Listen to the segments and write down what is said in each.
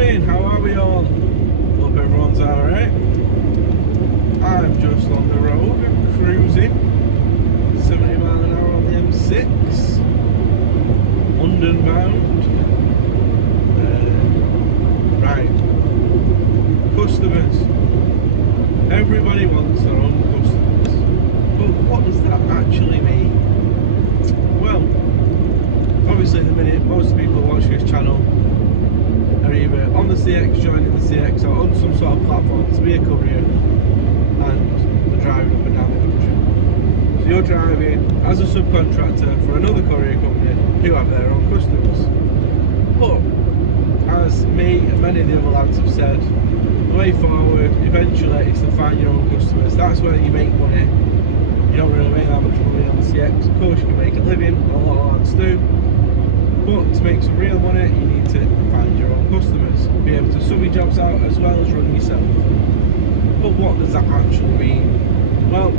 morning, how are we all? Hope everyone's alright. I'm just on the road, cruising 70 mile an hour on the M6, London bound. Right, customers. Everybody wants their own customers, but what does that actually mean? Well, obviously the minute most people watch this channel are either on the CX, joining the CX, or on some sort of platform to be a courier, and they're driving up and down the country. So you're driving as a subcontractor for another courier company who have their own customers. But as me and many of the other lads have said, the way forward eventually is to find your own customers. That's where you make money. You don't really make that much money on the CX. Of course you can make a living, a lot of lads do, but to make some real money you need to find your own customers, be able to sub your jobs out as well as run yourself. But what does that actually mean? Well,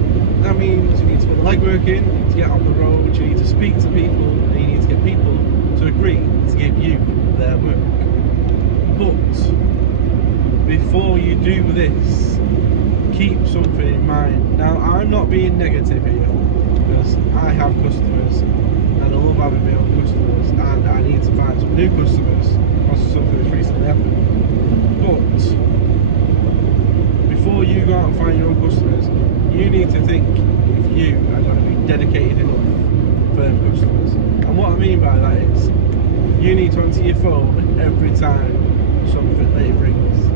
that means you need to put the legwork in, you need to get on the road, you need to speak to people, and you need to get people to agree to give you their work. But before you do this, keep something in mind. Now, I'm not being negative here, because I have customers and I love having my own customers, and I need to find some new customers because of something that's recently happened. But before you go out and find your own customers, you need to think if you are going to be dedicated enough for them customers. And what I mean by that is, you need to answer your phone every time something late rings.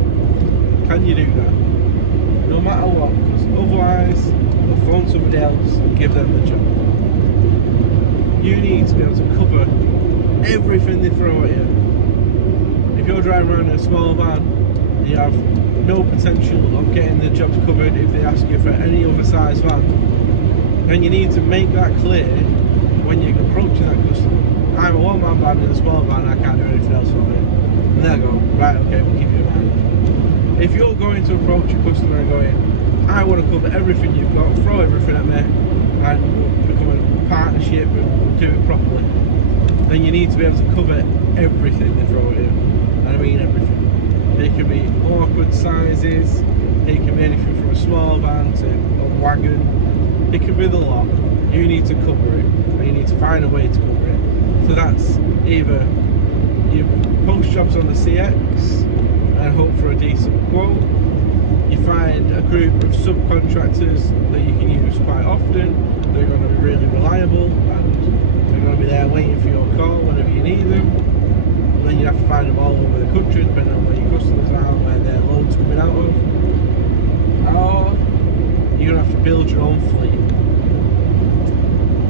Can you do that? No matter what, because otherwise they'll phone somebody else and give them the job. You need to be able to cover everything they throw at you. If you're driving around in a small van, you have no potential of getting the jobs covered if they ask you for any other size van. And you need to make that clear when you're approaching that customer. I'm a one-man band in a small van, I can't do anything else for it. And they'll go, right, okay, we'll keep you in mind. If you're going to approach a customer and going, I want to cover everything you've got, throw everything at me, and we'll become a partnership and do it properly, then you need to be able to cover everything they throw at you. And I mean everything. It can be awkward sizes, it can be anything from a small van to a wagon, it can be the lot. You need to cover it, and you need to find a way to cover it. So that's either you post jobs on the CX and hope for a decent quote, you find a group of subcontractors that you can use quite often, they're going to be really reliable and they're going to be there waiting for your call whenever you need them. Then you have to find them all over the country depending on where your customers are, where their load's coming out of. Or you're going to have to build your own fleet,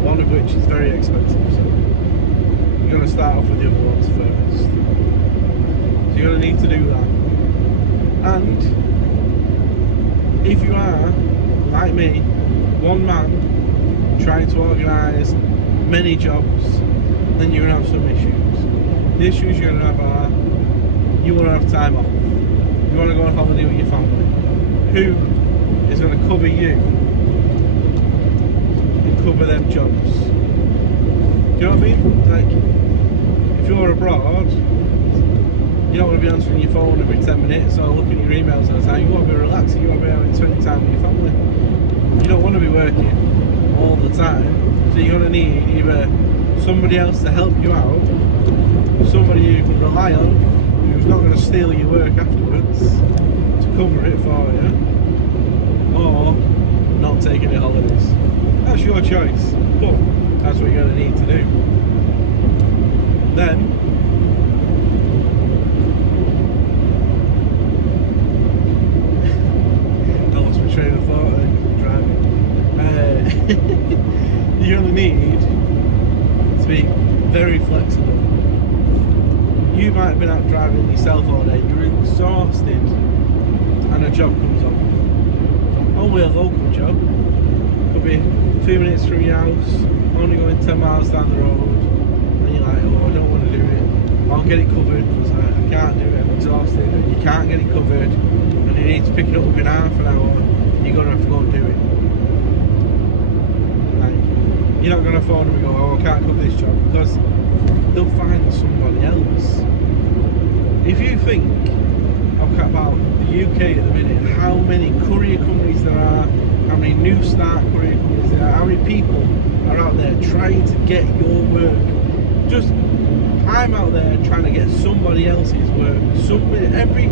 one of which is very expensive, so you're going to start off with the other ones first. So you're going to need to do that. And if you are, like me, one man trying to organise many jobs, then you're going to have some issues. The issues you're going to have are, you want to have time off, you want to go on holiday with your family. Who is going to cover you and cover them jobs? Do you know what I mean? Like, if you're abroad, you don't want to be answering your phone every 10 minutes or looking at your emails all the time. You want to be relaxing, you want to be having 20 time with your family. You don't want to be working all the time, so you're going to need either somebody else to help you out, somebody you can rely on, who's not going to steal your work afterwards to cover it for you, or not take any holidays. That's your choice, but that's what you're going to need to do. Then I lost my train of thought driving. You're going to need to be very flexible. You might have been out driving yourself all day, you're exhausted, and a job comes up. Only a local job, could be 2 minutes from your house, only going 10 miles down the road, and you're like, oh, I don't want to do it, I'll get it covered because I can't do it, I'm exhausted, and you can't get it covered, and you need to pick it up within half an hour, you're going to have to go and do it. Like, you're not going to phone them and go, oh, I can't cover this job, because they'll find somebody else. If you think about the UK at the minute, how many courier companies there are, how many new start courier companies there are, how many people are out there trying to get your work. Just, I'm out there trying to get somebody else's work. Every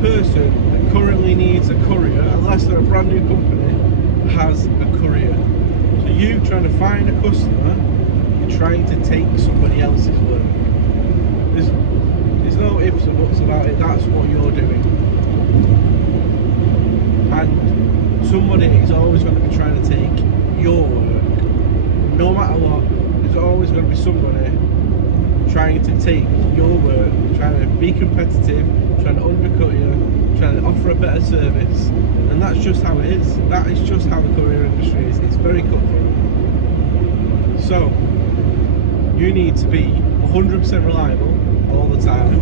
person that currently needs a courier, unless they're a brand new company, has a courier. So you trying to find a customer, you're trying to take somebody else's work. There's no ifs or buts about it, that's what you're doing. And somebody is always going to be trying to take your work. No matter what, there's always going to be somebody trying to take your work, trying to be competitive, trying to undercut you, trying to offer a better service. And that's just how it is. That is just how the courier industry is. It's very cutthroat. So, you need to be 100% reliable all the time,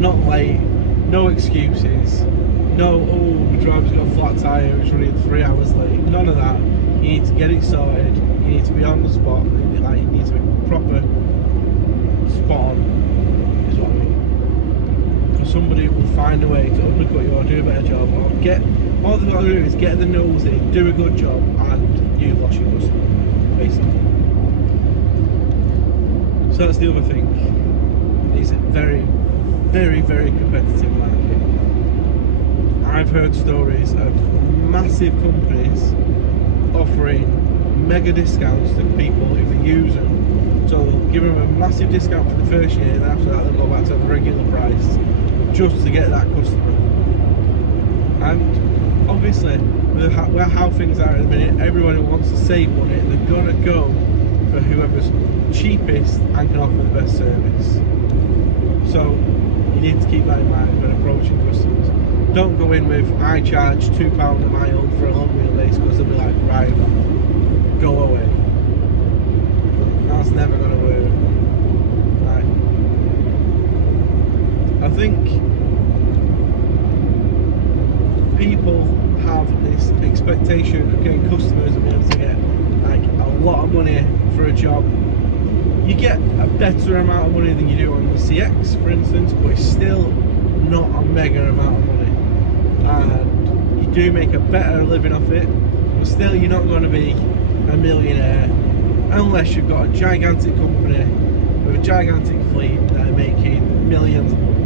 not late, no excuses, no, oh, my driver's got a flat tyre, it's running 3 hours late, none of that. You need to get it sorted, you need to be on the spot, you need to be proper, spot on, is what I mean. Because somebody will find a way to undercut you or do a better job, or all they've got to do is get the nose in, do a good job, and you've lost your customer, basically. So that's the other thing. It's a very, very, very competitive market. I've heard stories of massive companies offering mega discounts to people if they use them. So they'll give them a massive discount for the first year, and after that they'll go back to the regular price just to get that customer. And obviously, how things are at the minute, everybody wants to save money, and they're gonna go for whoever's cheapest and can offer the best service. So you need to keep that in mind when approaching customers. Don't go in with, I charge £2 a mile for a long wheelbase, because they'll be like, right, go away. That's never going to work. Right. I think people have this expectation of getting customers and being able to get like a lot of money for a job. You get a better amount of money than you do on the CX, for instance, but it's still not a mega amount of money. And you do make a better living off it, but still you're not going to be a millionaire unless you've got a gigantic company with a gigantic fleet that are making millions a month.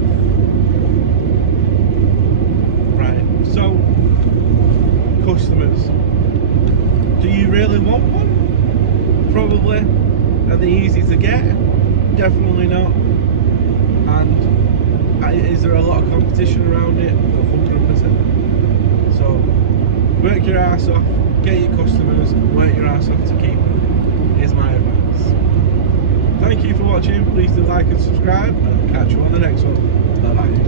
Right, so customers. Do you really want one? Probably. Are they easy to get? Definitely not. And is there a lot of competition around it? 100%. So work your ass off, get your customers, work your ass off to keep them, is my advice. Thank you for watching. Please do like and subscribe, and I'll catch you on the next one. Bye bye.